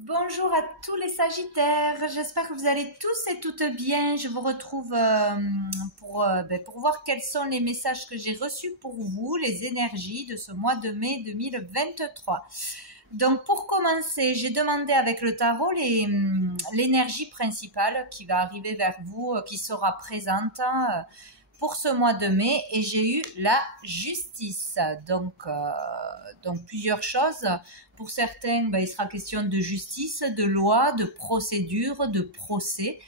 Bonjour à tous les Sagittaires, j'espère que vous allez tous et toutes bien. Je vous retrouve pour voir quels sont les messages que j'ai reçus pour vous, les énergies de ce mois de mai 2023. Donc pour commencer, j'ai demandé avec le tarot l'énergie principale qui va arriver vers vous, qui sera présente pour ce mois de mai, et j'ai eu la justice. Donc plusieurs choses. Pour certains, il sera question de justice, de loi, de procédure, de procès,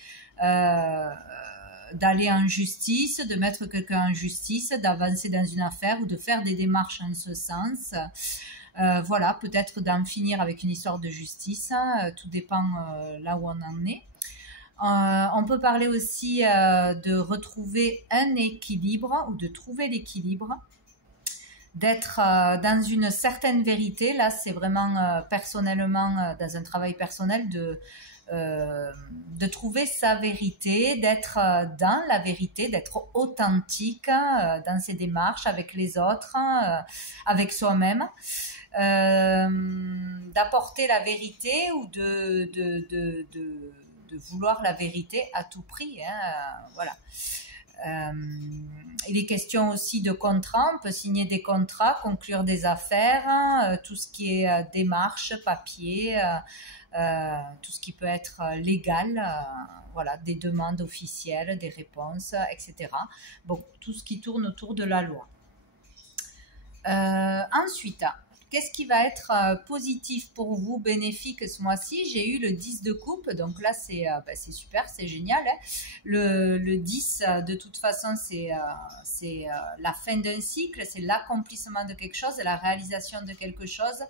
d'aller en justice, de mettre quelqu'un en justice, d'avancer dans une affaire ou de faire des démarches en ce sens. Voilà, peut-être d'en finir avec une histoire de justice, tout dépend là où on en est. On peut parler aussi de retrouver un équilibre ou de trouver l'équilibre, d'être dans une certaine vérité. Là, c'est vraiment personnellement, dans un travail personnel, de trouver sa vérité, d'être dans la vérité, d'être authentique dans ses démarches avec les autres, avec soi-même. D'apporter la vérité ou de vouloir la vérité à tout prix, voilà. Il est question aussi de contrats, on peut signer des contrats, conclure des affaires, tout ce qui est démarche, papier, tout ce qui peut être légal, voilà, des demandes officielles, des réponses, etc. Bon, tout ce qui tourne autour de la loi. Ensuite, qu'est-ce qui va être positif pour vous, bénéfique ce mois-ci? J'ai eu le 10 de coupe, donc là c'est super, c'est génial. Hein. Le 10, de toute façon, c'est la fin d'un cycle, c'est l'accomplissement de quelque chose, la réalisation de quelque chose.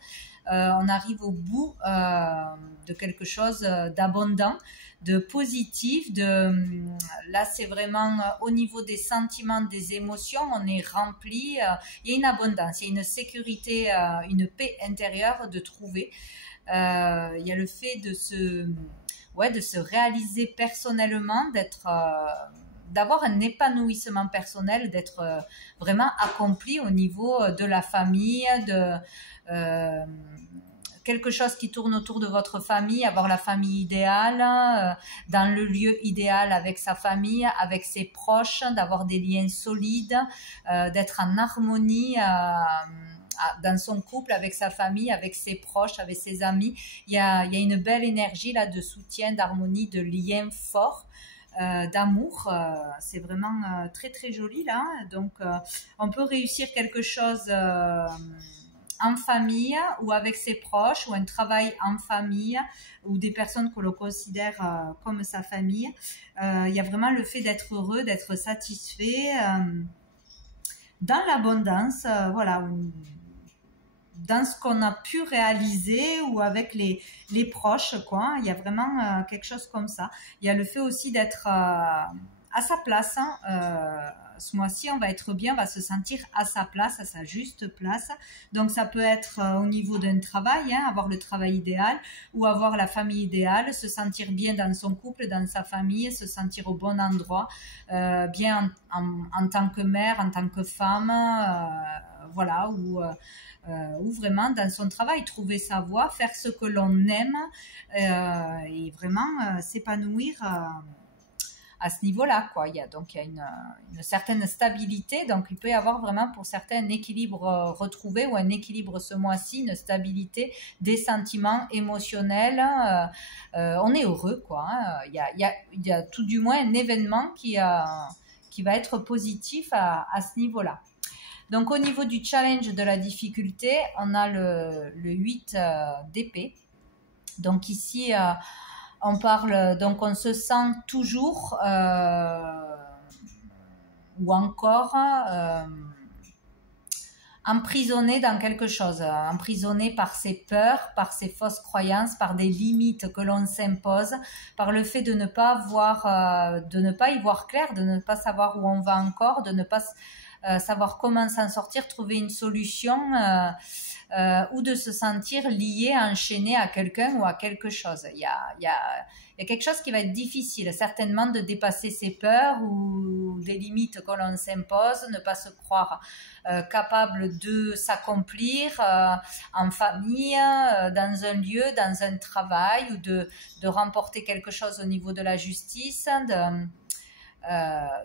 On arrive au bout de quelque chose d'abondant, de positif. Là, c'est vraiment au niveau des sentiments, des émotions, on est rempli. Il y a une abondance, il y a une sécurité, une paix intérieure de trouver. Il y a le fait de se réaliser personnellement, d'avoir un épanouissement personnel, d'être vraiment accompli au niveau de la famille, quelque chose qui tourne autour de votre famille, avoir la famille idéale, dans le lieu idéal avec sa famille, avec ses proches, d'avoir des liens solides, d'être en harmonie dans son couple, avec sa famille, avec ses proches, avec ses amis. Il y a une belle énergie là de soutien, d'harmonie, de liens forts. D'amour, c'est vraiment très très joli là. Donc on peut réussir quelque chose en famille ou avec ses proches, ou un travail en famille, ou des personnes que l'on considère comme sa famille. Il y a vraiment le fait d'être heureux, d'être satisfait, dans l'abondance, voilà, dans ce qu'on a pu réaliser, ou avec les proches, quoi. Il y a vraiment quelque chose comme ça. Il y a le fait aussi d'être à sa place. Ce mois-ci, on va être bien, on va se sentir à sa place, à sa juste place. Donc ça peut être au niveau d'un travail, avoir le travail idéal, ou avoir la famille idéale, se sentir bien dans son couple, dans sa famille, se sentir au bon endroit, bien en tant que mère, en tant que femme, voilà, ou vraiment dans son travail, trouver sa voie, faire ce que l'on aime, et vraiment s'épanouir à ce niveau-là, quoi. Il y a une certaine stabilité, donc il peut y avoir vraiment pour certains un équilibre retrouvé, ou un équilibre ce mois-ci, une stabilité des sentiments émotionnels. On est heureux, quoi. Il y a tout du moins un événement qui va être positif à ce niveau-là. Donc au niveau du challenge, de la difficulté, on a le 8 d'épée. Donc ici, on parle, donc on se sent toujours ou encore emprisonné dans quelque chose, emprisonné par ses peurs, par ses fausses croyances, par des limites que l'on s'impose, par le fait de ne pas y voir clair, de ne pas savoir où on va encore, de ne pas savoir comment s'en sortir, trouver une solution ou de se sentir lié, enchaîné à quelqu'un ou à quelque chose. Il y a quelque chose qui va être difficile, certainement de dépasser ses peurs ou des limites que l'on s'impose, ne pas se croire capable de s'accomplir en famille, dans un lieu, dans un travail, ou de remporter quelque chose au niveau de la justice,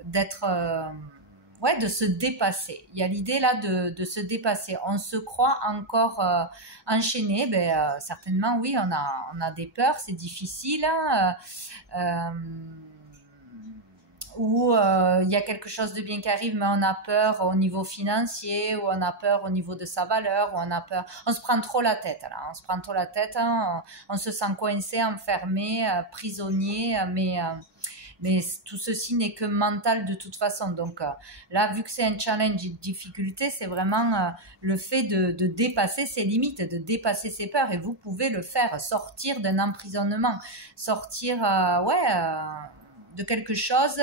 d'être... ouais, de se dépasser. Il y a l'idée là de se dépasser. On se croit encore enchaîné. Certainement, oui, on a des peurs, c'est difficile. Ou il y a quelque chose de bien qui arrive, mais on a peur au niveau financier, ou on a peur au niveau de sa valeur, ou on a peur. On se prend trop la tête, là. On se prend trop la tête, hein. On se sent coincé, enfermé, prisonnier, mais tout ceci n'est que mental de toute façon. Donc là, vu que c'est un challenge, une difficulté, c'est vraiment le fait de dépasser ses limites, de dépasser ses peurs. Et vous pouvez le faire, sortir d'un emprisonnement, sortir, de quelque chose,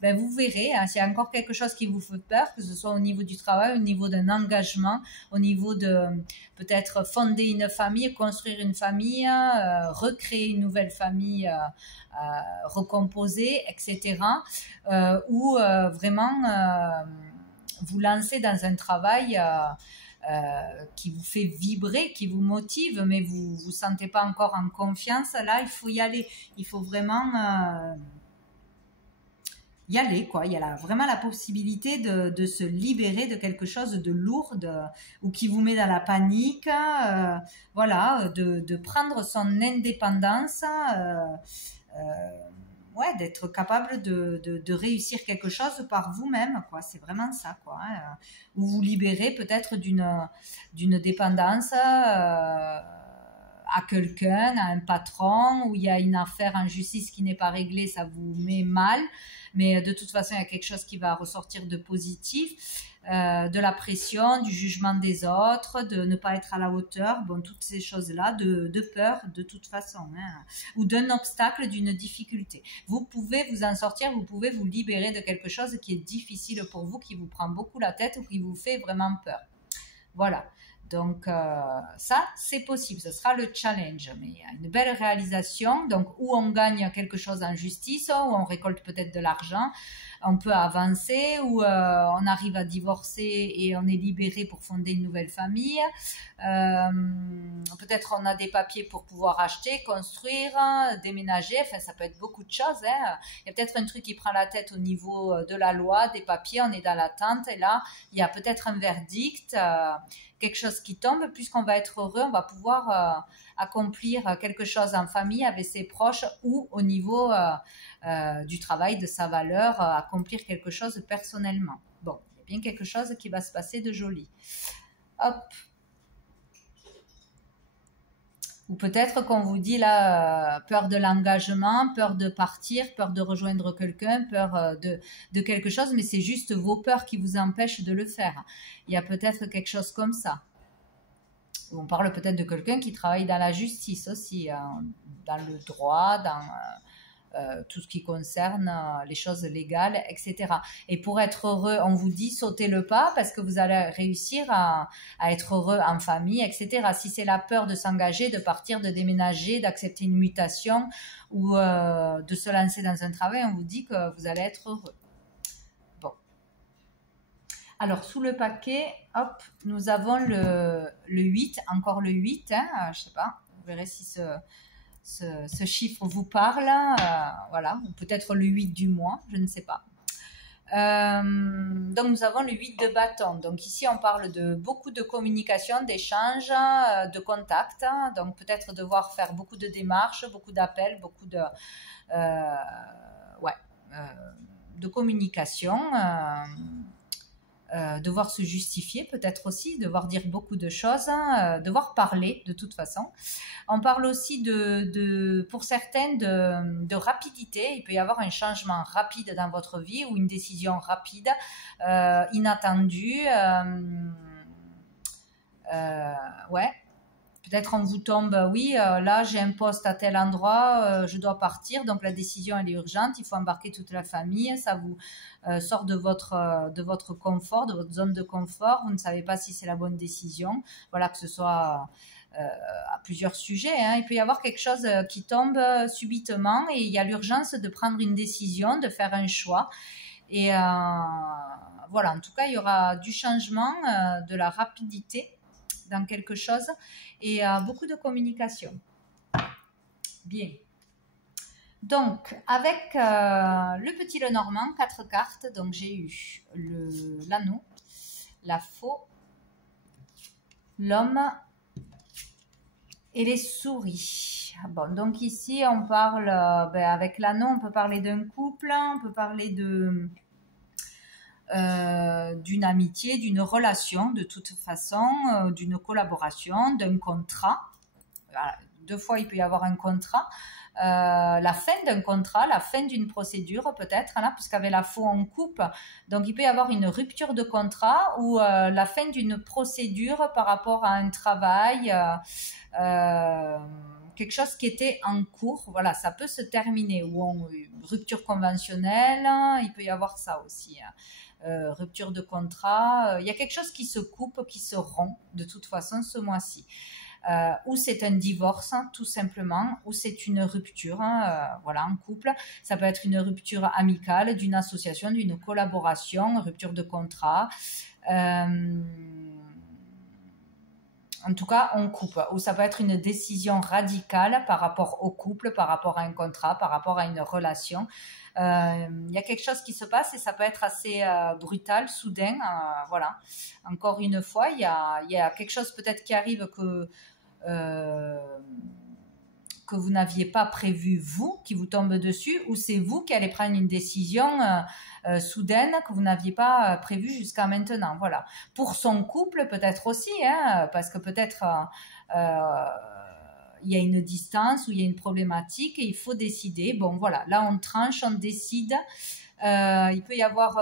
vous verrez, hein, s'il y a encore quelque chose qui vous fait peur, que ce soit au niveau du travail, au niveau d'un engagement, au niveau de peut-être fonder une famille, construire une famille, recréer une nouvelle famille, recomposer, etc. Ou vraiment vous lancer dans un travail qui vous fait vibrer, qui vous motive, mais vous vous sentez pas encore en confiance. Là, il faut y aller. Il faut vraiment y aller, quoi. Il y a vraiment la possibilité de se libérer de quelque chose de lourd ou qui vous met dans la panique. Voilà, de prendre son indépendance. Ouais, d'être capable de réussir quelque chose par vous-même, quoi. C'est vraiment ça, quoi. Hein. Vous vous libérez peut-être d'une dépendance à quelqu'un, à un patron, où il y a une affaire en justice qui n'est pas réglée, ça vous met mal. Mais de toute façon, il y a quelque chose qui va ressortir de positif. De la pression, du jugement des autres, de ne pas être à la hauteur, bon, toutes ces choses-là, de peur de toute façon, hein, ou d'un obstacle, d'une difficulté. Vous pouvez vous en sortir, vous pouvez vous libérer de quelque chose qui est difficile pour vous, qui vous prend beaucoup la tête ou qui vous fait vraiment peur. Voilà. Donc ça, c'est possible, ce sera le challenge, mais il y a une belle réalisation, donc où on gagne quelque chose en justice, où on récolte peut-être de l'argent, on peut avancer, où on arrive à divorcer et on est libéré pour fonder une nouvelle famille, peut-être on a des papiers pour pouvoir acheter, construire, déménager, enfin ça peut être beaucoup de choses, hein. Il y a peut-être un truc qui prend la tête au niveau de la loi, des papiers, on est dans l'attente, et là il y a peut-être un verdict, quelque chose qui tombe, puisqu'on va être heureux, on va pouvoir accomplir quelque chose en famille avec ses proches ou au niveau du travail, de sa valeur, accomplir quelque chose personnellement. Bon, il y a bien quelque chose qui va se passer de joli. Hop. Ou peut-être qu'on vous dit là, peur de l'engagement, peur de partir, peur de rejoindre quelqu'un, peur de quelque chose, mais c'est juste vos peurs qui vous empêchent de le faire. Il y a peut-être quelque chose comme ça. On parle peut-être de quelqu'un qui travaille dans la justice aussi, dans le droit, dans tout ce qui concerne les choses légales, etc. Et pour être heureux, on vous dit sautez le pas parce que vous allez réussir à être heureux en famille, etc. Si c'est la peur de s'engager, de partir, de déménager, d'accepter une mutation ou de se lancer dans un travail, on vous dit que vous allez être heureux. Bon. Alors, sous le paquet, hop, nous avons le 8, encore le 8, hein, je sais pas, vous verrez si ce chiffre vous parle, voilà, ou peut-être le 8 du mois, je ne sais pas. Donc nous avons le 8 de bâton, donc ici on parle de beaucoup de communication, d'échanges, de contacts, donc peut-être devoir faire beaucoup de démarches, beaucoup d'appels, beaucoup de communication, devoir se justifier peut-être aussi, devoir dire beaucoup de choses, devoir parler de toute façon. On parle aussi pour certaines de rapidité. Il peut y avoir un changement rapide dans votre vie ou une décision rapide, inattendue. Ouais. peut-être on vous tombe, oui, là j'ai un poste à tel endroit, je dois partir, donc la décision elle est urgente, il faut embarquer toute la famille, ça vous sort de votre confort, de votre zone de confort, vous ne savez pas si c'est la bonne décision, voilà, que ce soit à plusieurs sujets, hein. Il peut y avoir quelque chose qui tombe subitement et il y a l'urgence de prendre une décision, de faire un choix. Et voilà, en tout cas, il y aura du changement, de la rapidité dans quelque chose et beaucoup de communication. Bien. Donc, avec le petit Lenormand, 4 cartes, donc j'ai eu l'anneau, la faux, l'homme et les souris. Bon, donc ici, on parle, avec l'anneau, on peut parler d'un couple, on peut parler d'une amitié, d'une relation de toute façon, d'une collaboration, d'un contrat. Voilà. 2 fois, il peut y avoir un contrat. La fin d'un contrat, la fin d'une procédure peut-être, là, puisqu'avec la faux on coupe, donc il peut y avoir une rupture de contrat ou la fin d'une procédure par rapport à un travail, quelque chose qui était en cours, voilà, ça peut se terminer, ou rupture conventionnelle, il peut y avoir ça aussi, rupture de contrat, il y a quelque chose qui se coupe, qui se rompt de toute façon ce mois-ci. Ou c'est un divorce, hein, tout simplement, ou c'est une rupture, hein, voilà, en couple. Ça peut être une rupture amicale, d'une association, d'une collaboration, rupture de contrat. En tout cas, on coupe. Ou ça peut être une décision radicale par rapport au couple, par rapport à un contrat, par rapport à une relation. Il y a quelque chose qui se passe et ça peut être assez brutal, soudain. Voilà. Encore une fois, il y a quelque chose peut-être qui arrive que vous n'aviez pas prévu, vous, qui vous tombe dessus, ou c'est vous qui allez prendre une décision soudaine que vous n'aviez pas prévue jusqu'à maintenant. Voilà. Pour son couple, peut-être aussi, hein, parce que peut-être il y a une distance ou il y a une problématique et il faut décider. Bon, voilà, là on tranche, on décide. Il peut y avoir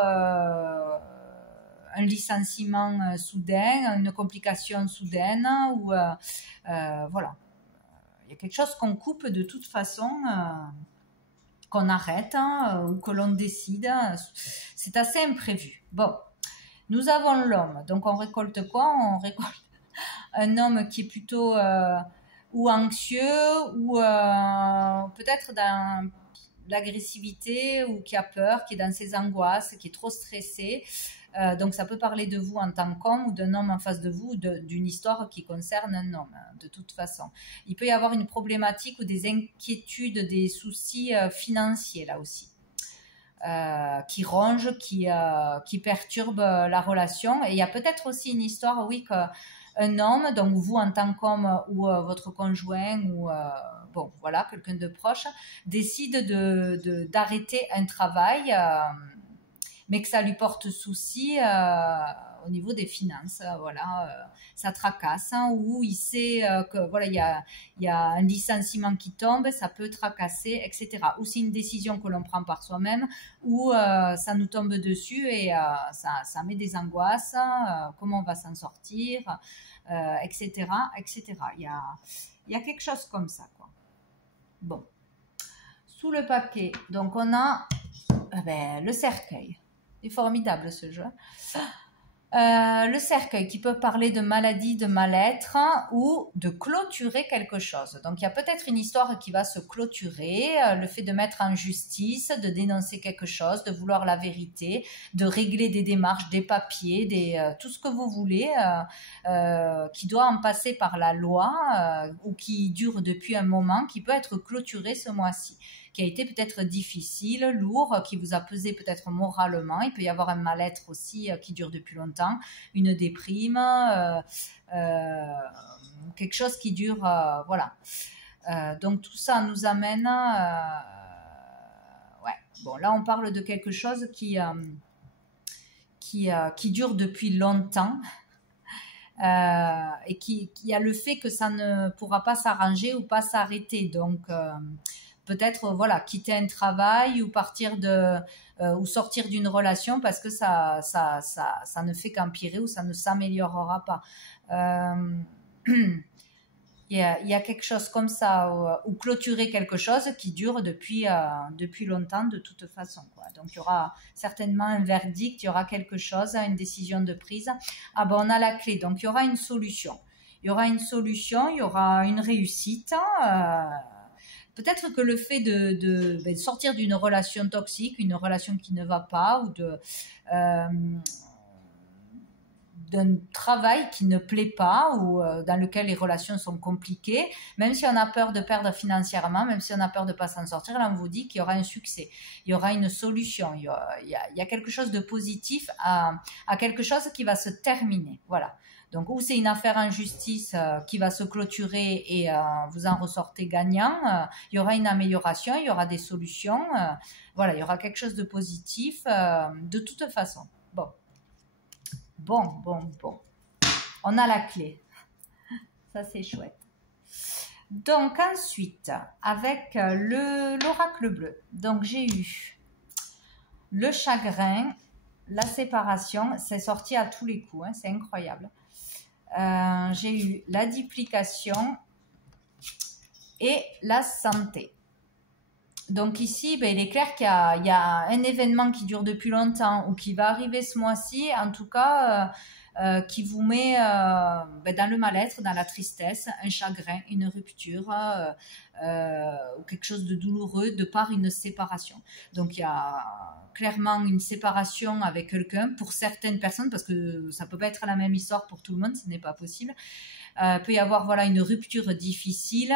un licenciement soudain, une complication soudaine, ou voilà. Il y a quelque chose qu'on coupe de toute façon, qu'on arrête, hein, ou que l'on décide. C'est assez imprévu. Bon, nous avons l'homme. Donc on récolte quoi? On récolte un homme qui est plutôt ou anxieux, ou peut-être dans l'agressivité, ou qui a peur, qui est dans ses angoisses, qui est trop stressé. Donc ça peut parler de vous en tant qu'homme ou d'un homme en face de vous, d'une histoire qui concerne un homme, de toute façon. Il peut y avoir une problématique ou des inquiétudes, des soucis financiers là aussi, qui rongent, qui perturbent la relation. Et il y a peut-être aussi une histoire, oui, qu'un homme, donc vous en tant qu'homme ou votre conjoint ou bon voilà, quelqu'un de proche, décide d'arrêter un travail, mais que ça lui porte souci au niveau des finances, voilà, ça tracasse, hein, ou il sait que voilà, il y a un licenciement qui tombe, ça peut tracasser, etc. Ou c'est une décision que l'on prend par soi-même, ou ça nous tombe dessus et ça met des angoisses, comment on va s'en sortir, etc., etc. Il y a quelque chose comme ça, quoi. Bon, sous le paquet, donc on a le cercueil. C'est formidable ce jeu. Le cercueil qui peut parler de maladie, de mal-être, ou de clôturer quelque chose. Donc il y a peut-être une histoire qui va se clôturer, le fait de mettre en justice, de dénoncer quelque chose, de vouloir la vérité, de régler des démarches, des papiers, tout ce que vous voulez, qui doit en passer par la loi, ou qui dure depuis un moment, qui peut être clôturé ce mois-ci, qui a été peut-être difficile, lourd, qui vous a pesé peut-être moralement. Il peut y avoir un mal-être aussi qui dure depuis longtemps, une déprime, quelque chose qui dure, voilà. Donc tout ça nous amène, ouais. Bon, là on parle de quelque chose qui dure depuis longtemps. Et qui a le fait que ça ne pourra pas s'arranger ou pas s'arrêter. Donc peut-être voilà, quitter un travail ou partir ou sortir d'une relation parce que ça ne fait qu'empirer ou ça ne s'améliorera pas. il y a quelque chose comme ça, ou clôturer quelque chose qui dure depuis longtemps de toute façon, quoi. Donc il y aura certainement un verdict, il y aura quelque chose, une décision de prise. Ah ben on a la clé, donc il y aura une solution. Il y aura une solution, il y aura une réussite. Peut-être que le fait de sortir d'une relation toxique, une relation qui ne va pas, ou d'un travail qui ne plaît pas, ou dans lequel les relations sont compliquées, même si on a peur de perdre financièrement, même si on a peur de ne pas s'en sortir, là on vous dit qu'il y aura un succès, il y aura une solution, il y a quelque chose de positif à quelque chose qui va se terminer, voilà. Donc, ou c'est une affaire en justice qui va se clôturer et vous en ressortez gagnant, il y aura une amélioration, il y aura des solutions, voilà, il y aura quelque chose de positif de toute façon. Bon. On a la clé. Ça, c'est chouette. Donc, ensuite, avec l'oracle bleu, donc j'ai eu le chagrin, la séparation, c'est sorti à tous les coups, hein, c'est incroyable. J'ai eu la duplication et la santé. Donc ici, ben, il est clair qu'il y a un événement qui dure depuis longtemps ou qui va arriver ce mois-ci, en tout cas, qui vous met dans le mal-être, dans la tristesse, un chagrin, une rupture ou quelque chose de douloureux de par une séparation. Donc il y a clairement une séparation avec quelqu'un pour certaines personnes, parce que ça peut pas être la même histoire pour tout le monde, ce n'est pas possible. Peut y avoir voilà une rupture difficile.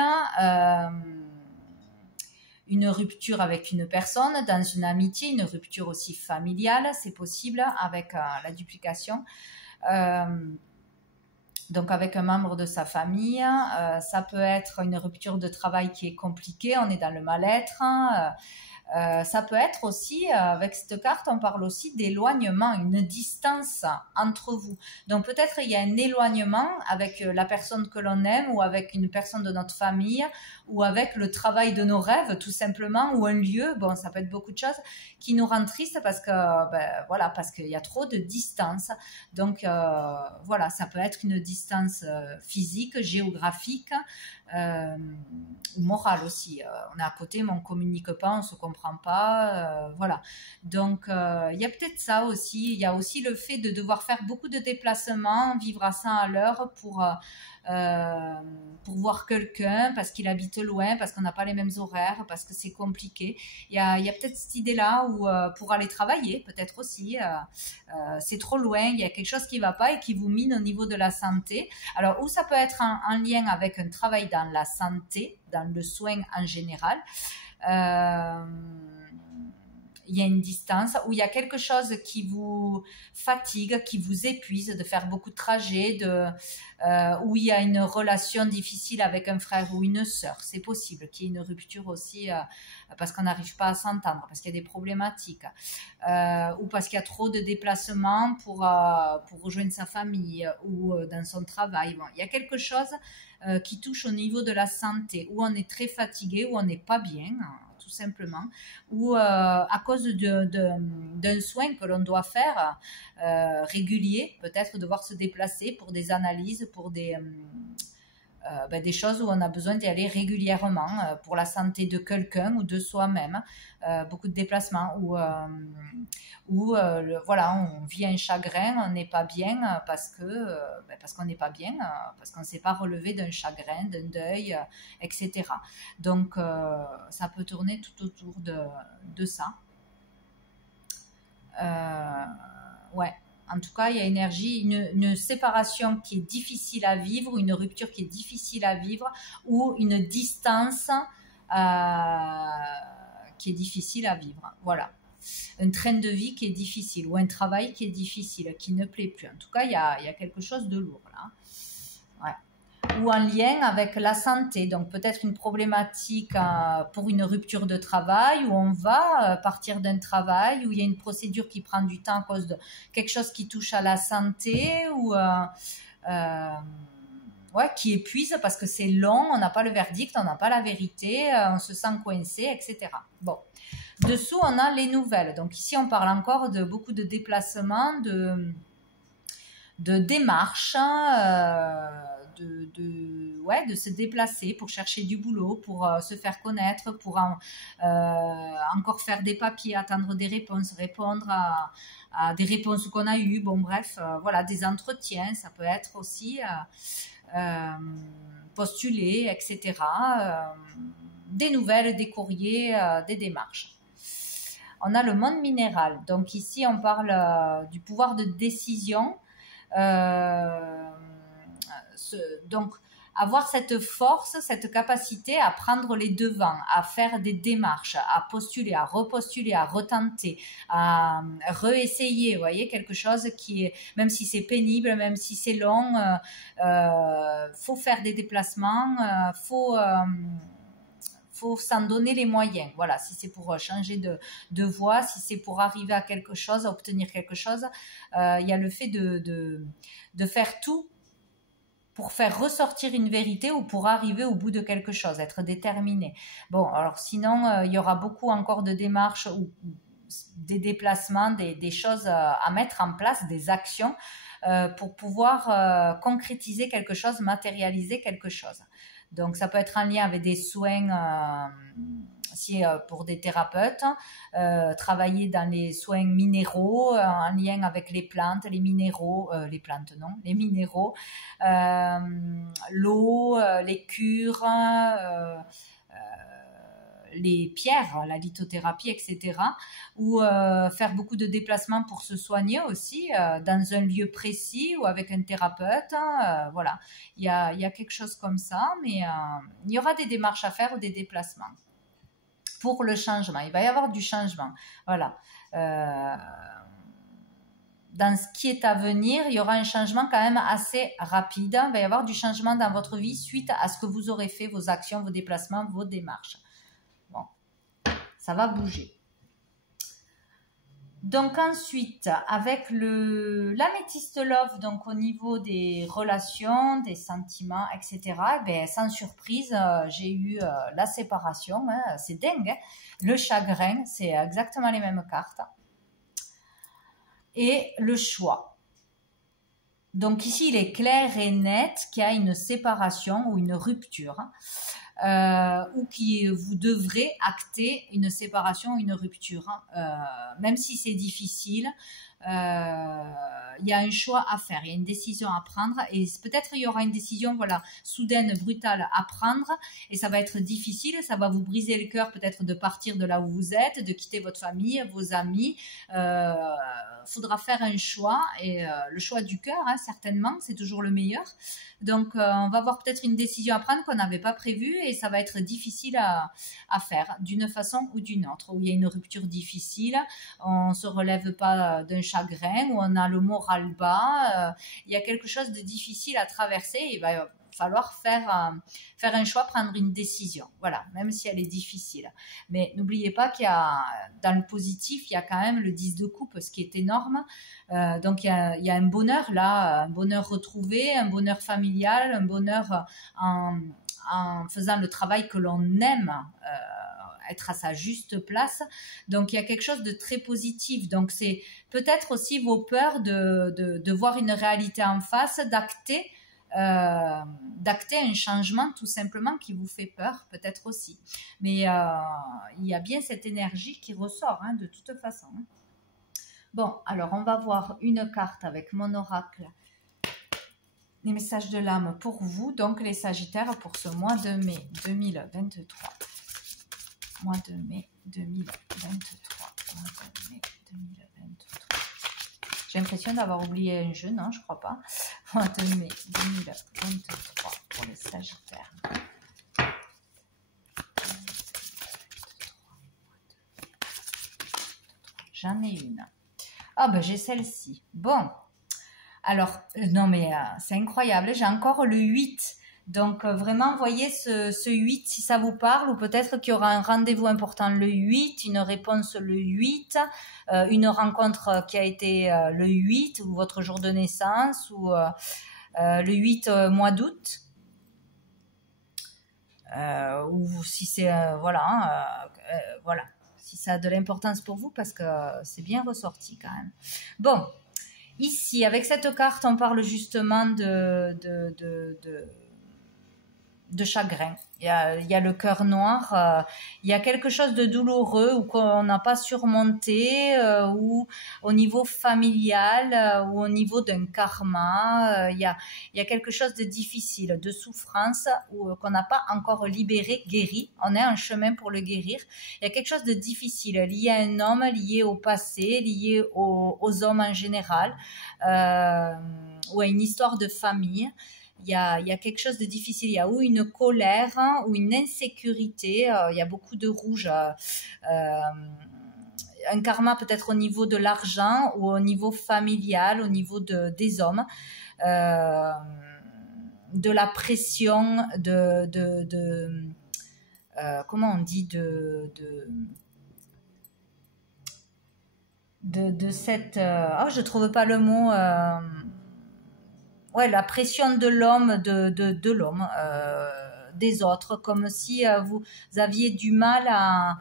Une rupture avec une personne, dans une amitié, une rupture aussi familiale, c'est possible avec la duplication. Donc avec un membre de sa famille, ça peut être une rupture de travail qui est compliquée, on est dans le mal-être. Ça peut être aussi, avec cette carte, on parle aussi d'éloignement, une distance entre vous. Donc peut-être il y a un éloignement avec la personne que l'on aime, ou avec une personne de notre famille, ou avec le travail de nos rêves tout simplement, ou un lieu, bon ça peut être beaucoup de choses, qui nous rend tristes parce que, voilà, parce qu'il y a trop de distance. Donc voilà, ça peut être une distance physique, géographique, ou morale aussi. On est à côté mais on ne communique pas, on ne se comprend pas, voilà. Donc il y a peut-être ça aussi. Il y a aussi le fait de devoir faire beaucoup de déplacements, vivre à 100 à l'heure pour voir quelqu'un, parce qu'il habite loin, parce qu'on n'a pas les mêmes horaires, parce que c'est compliqué. Il y a peut-être cette idée-là où pour aller travailler, peut-être aussi, c'est trop loin, il y a quelque chose qui ne va pas et qui vous mine au niveau de la santé. Alors, ou ça peut être en lien avec un travail dans la santé, dans le soin en général. Il y a une distance, où il y a quelque chose qui vous fatigue, qui vous épuise de faire beaucoup de trajets, où il y a une relation difficile avec un frère ou une sœur. C'est possible qu'il y ait une rupture aussi parce qu'on n'arrive pas à s'entendre, parce qu'il y a des problématiques, ou parce qu'il y a trop de déplacements pour rejoindre sa famille ou dans son travail. Bon, il y a quelque chose qui touche au niveau de la santé, où on est très fatigué, où on n'est pas bien, tout simplement, ou à cause d'un soin que l'on doit faire régulier, peut-être devoir se déplacer pour des analyses, pour des choses où on a besoin d'y aller régulièrement pour la santé de quelqu'un ou de soi-même, beaucoup de déplacements, voilà, on vit un chagrin, on n'est pas bien parce qu'on n'est pas bien, parce qu'on ne s'est pas relevé d'un chagrin, d'un deuil, etc. Donc ça peut tourner tout autour de ça. Ouais. En tout cas, il y a une séparation qui est difficile à vivre, une rupture qui est difficile à vivre, ou une distance qui est difficile à vivre. Voilà. Un train de vie qui est difficile, ou un travail qui est difficile, qui ne plaît plus. En tout cas, il y a quelque chose de lourd là. Ouais. Ou en lien avec la santé, donc peut-être une problématique pour une rupture de travail, où on va partir d'un travail, où il y a une procédure qui prend du temps à cause de quelque chose qui touche à la santé, ou qui épuise parce que c'est long, on n'a pas le verdict, on n'a pas la vérité, on se sent coincé, etc. Bon, dessous on a les nouvelles, donc ici on parle encore de beaucoup de déplacements, de démarches, ouais, de se déplacer pour chercher du boulot, pour se faire connaître, pour encore faire des papiers, attendre des réponses, répondre à des réponses qu'on a eues. Bon, bref, voilà, des entretiens, ça peut être aussi postuler, etc. Des nouvelles, des courriers, des démarches. On a le monde minéral. Donc ici, on parle du pouvoir de décision. Donc, avoir cette force, cette capacité à prendre les devants, à faire des démarches, à postuler, à repostuler, à retenter, à réessayer, vous voyez, quelque chose qui est, même si c'est pénible, même si c'est long, faut faire des déplacements, faut s'en donner les moyens. Voilà, si c'est pour changer de voie, si c'est pour arriver à quelque chose, à obtenir quelque chose, il y a le fait de faire tout pour faire ressortir une vérité ou pour arriver au bout de quelque chose, être déterminé. Bon, alors sinon, il y aura beaucoup encore de démarches ou des déplacements, des choses à mettre en place, des actions pour pouvoir concrétiser quelque chose, matérialiser quelque chose. Donc, ça peut être en lien avec des soins, pour des thérapeutes, travailler dans les soins minéraux, en lien avec les plantes, les minéraux, les plantes non, les minéraux, l'eau, les cures, les pierres, la lithothérapie, etc. Ou faire beaucoup de déplacements pour se soigner aussi, dans un lieu précis ou avec un thérapeute. Voilà, il y a quelque chose comme ça, mais il y aura des démarches à faire ou des déplacements. Pour le changement, il va y avoir du changement. Voilà. Dans ce qui est à venir, il y aura un changement quand même assez rapide. Il va y avoir du changement dans votre vie suite à ce que vous aurez fait, vos actions, vos déplacements, vos démarches. Bon, ça va bouger. Donc ensuite, avec l'améthyste love, donc au niveau des relations, des sentiments, etc., ben, sans surprise, j'ai eu la séparation, hein, c'est dingue, hein, le chagrin, c'est exactement les mêmes cartes, et le choix. Donc ici, il est clair et net qu'il y a une séparation ou une rupture. Ou qui vous devrez acter une séparation ou une rupture, même si c'est difficile. Il y a un choix à faire, il y a une décision à prendre et peut-être il y aura une décision soudaine, brutale à prendre et ça va être difficile, ça va vous briser le cœur peut-être de partir de là où vous êtes, de quitter votre famille, vos amis. Faudra faire un choix et le choix du cœur, hein, certainement, c'est toujours le meilleur. Donc on va avoir peut-être une décision à prendre qu'on n'avait pas prévue et ça va être difficile à faire d'une façon ou d'une autre, où il y a une rupture difficile, on ne se relève pas d'un chagrin, où on a le moral bas, il y a quelque chose de difficile à traverser et il va falloir faire un choix, prendre une décision, voilà, même si elle est difficile. Mais n'oubliez pas qu'il y a, dans le positif, il y a quand même le 10 de coupe, ce qui est énorme. Donc il y a un bonheur là, un bonheur retrouvé, un bonheur familial, un bonheur en faisant le travail que l'on aime, être à sa juste place. Donc il y a quelque chose de très positif. Donc c'est peut-être aussi vos peurs de voir une réalité en face, d'acter un changement tout simplement qui vous fait peur, peut-être aussi. Mais il y a bien cette énergie qui ressort, hein, de toute façon. Bon, alors on va voir une carte avec mon oracle. Les messages de l'âme pour vous, donc les Sagittaires pour ce mois de mai 2023. Mois de mai 2023. Mois de mai 2023. J'ai l'impression d'avoir oublié un jeu, non, je crois pas. Mois de mai 2023 pour les Sagittaires. J'en ai une. Ah ben j'ai celle-ci. Bon. Alors, non mais c'est incroyable. J'ai encore le 8. Donc vraiment, voyez ce 8 si ça vous parle, ou peut-être qu'il y aura un rendez-vous important le 8, une réponse le 8, une rencontre qui a été le 8, ou votre jour de naissance, ou le 8 mois d'août. Ou si c'est, voilà, si ça a de l'importance pour vous, parce que c'est bien ressorti quand même. Bon. Ici, avec cette carte, on parle justement de chagrin. Il y a le cœur noir, il y a quelque chose de douloureux ou qu'on n'a pas surmonté, ou au niveau familial, ou au niveau d'un karma. Il y a quelque chose de difficile, de souffrance, ou qu'on n'a pas encore libéré, guéri. On est en chemin pour le guérir. Il y a quelque chose de difficile lié à un homme, lié au passé, lié aux hommes en général, ou à une histoire de famille. Il y a quelque chose de difficile, il y a ou une colère, hein, ou une insécurité, il y a beaucoup de rouge, un karma peut-être au niveau de l'argent ou au niveau familial, au niveau des hommes, de la pression, comment on dit, de cette... je trouve pas le mot... ouais, la pression de l'homme, de l'homme, des autres, comme si vous aviez du mal à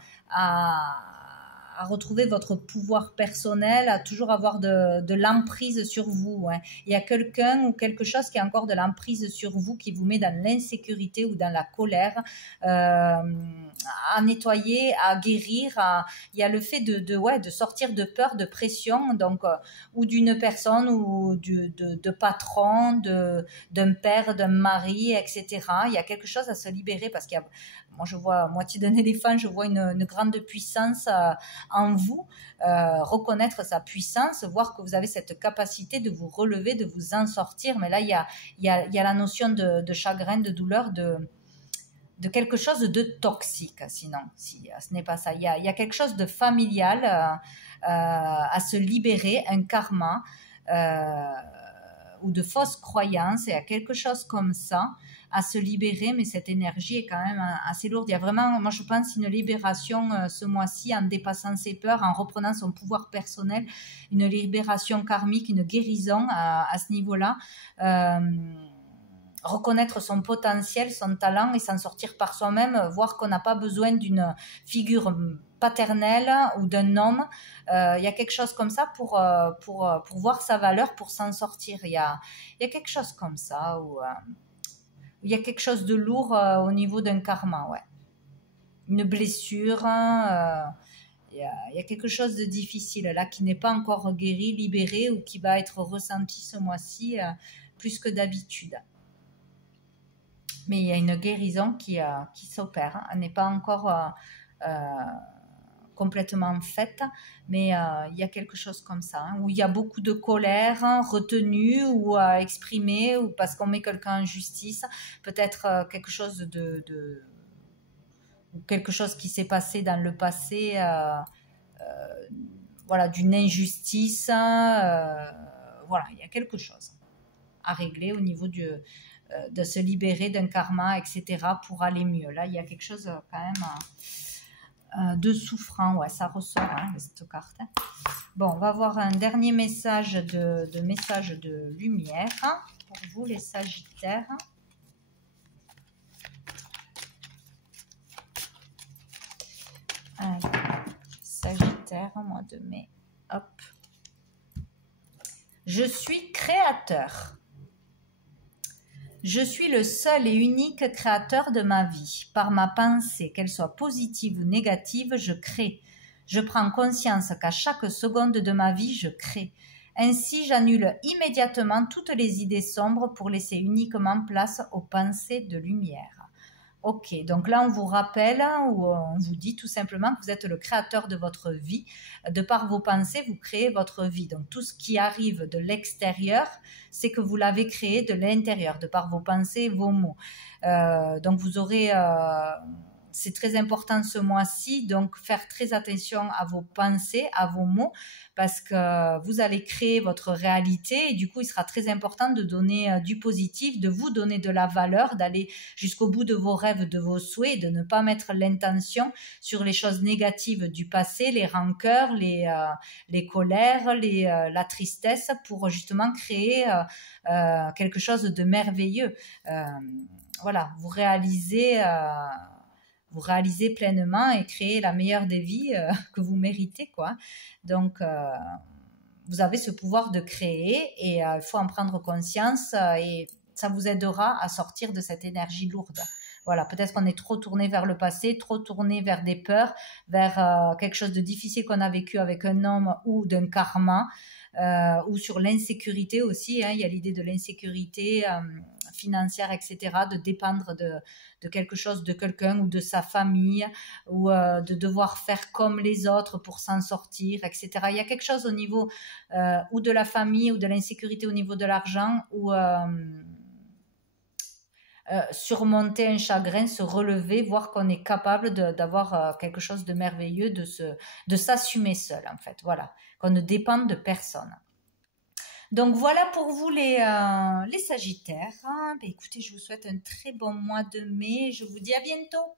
retrouver votre pouvoir personnel, à toujours avoir de l'emprise sur vous. Hein. Il y a quelqu'un ou quelque chose qui a encore de l'emprise sur vous, qui vous met dans l'insécurité ou dans la colère, à nettoyer, à guérir. Il y a le fait de sortir de peur, de pression, donc ou d'une personne ou de patron, d'un père, d'un mari, etc. Il y a quelque chose à se libérer parce qu'il y a, moi je vois à moitié d'un éléphant, je vois une grande puissance en vous, reconnaître sa puissance, voir que vous avez cette capacité de vous relever, de vous en sortir. Mais là il y a la notion de chagrin, de douleur, de quelque chose de toxique, sinon, si ce n'est pas ça. Il y a quelque chose de familial à se libérer, un karma ou de fausses croyances, il y a quelque chose comme ça à se libérer, mais cette énergie est quand même assez lourde. Il y a vraiment, moi je pense, une libération ce mois-ci en dépassant ses peurs, en reprenant son pouvoir personnel, une libération karmique, une guérison à ce niveau-là. Reconnaître son potentiel, son talent et s'en sortir par soi-même, voir qu'on n'a pas besoin d'une figure paternelle ou d'un homme. Il y a quelque chose comme ça pour voir sa valeur, pour s'en sortir. Il y a quelque chose comme ça où il y a quelque chose de lourd au niveau d'un karma, ouais. Une blessure, il y a quelque chose de difficile là qui n'est pas encore guéri, libéré ou qui va être ressenti ce mois-ci plus que d'habitude. Mais il y a une guérison qui s'opère. Elle n'est pas encore complètement faite, mais il y a quelque chose comme ça, hein, où il y a beaucoup de colère retenue ou exprimée, ou parce qu'on met quelqu'un en justice, peut-être quelque chose quelque chose qui s'est passé dans le passé, voilà, d'une injustice, voilà, il y a quelque chose à régler au niveau de se libérer d'un karma, etc., pour aller mieux. Là, il y a quelque chose quand même de souffrant, ouais, ça ressort, hein, cette carte. Hein. Bon, on va voir un dernier message de lumière pour vous, les Sagittaires. Alors, Sagittaire, mois de mai, hop. Je suis créateur. Je suis le seul et unique créateur de ma vie. Par ma pensée, qu'elle soit positive ou négative, je crée. Je prends conscience qu'à chaque seconde de ma vie, je crée. Ainsi, j'annule immédiatement toutes les idées sombres pour laisser uniquement place aux pensées de lumière. Ok, donc là on vous rappelle ou on vous dit tout simplement que vous êtes le créateur de votre vie. De par vos pensées, vous créez votre vie. Donc tout ce qui arrive de l'extérieur, c'est que vous l'avez créé de l'intérieur, de par vos pensées, vos mots. Donc vous aurez... c'est très important ce mois-ci, donc faire très attention à vos pensées, à vos mots, parce que vous allez créer votre réalité et du coup, il sera très important de donner du positif, de vous donner de la valeur, d'aller jusqu'au bout de vos rêves, de vos souhaits, de ne pas mettre l'intention sur les choses négatives du passé, les rancœurs, les colères, la tristesse, pour justement créer quelque chose de merveilleux. Voilà, vous réalisez pleinement et créer la meilleure des vies que vous méritez, quoi. Donc vous avez ce pouvoir de créer et il faut en prendre conscience et ça vous aidera à sortir de cette énergie lourde. Voilà, peut-être qu'on est trop tourné vers le passé, trop tourné vers des peurs, vers quelque chose de difficile qu'on a vécu avec un homme ou d'un karma, ou sur l'insécurité aussi. Il y a l'idée de l'insécurité financière, etc., de dépendre de quelque chose, de quelqu'un ou de sa famille, ou de devoir faire comme les autres pour s'en sortir, etc. Il y a quelque chose au niveau ou de la famille ou de l'insécurité au niveau de l'argent, ou surmonter un chagrin, se relever, voir qu'on est capable d'avoir quelque chose de merveilleux, de s'assumer seul en fait, voilà, qu'on ne dépende de personne. Donc voilà pour vous les Sagittaires. Écoutez, je vous souhaite un très bon mois de mai, je vous dis à bientôt.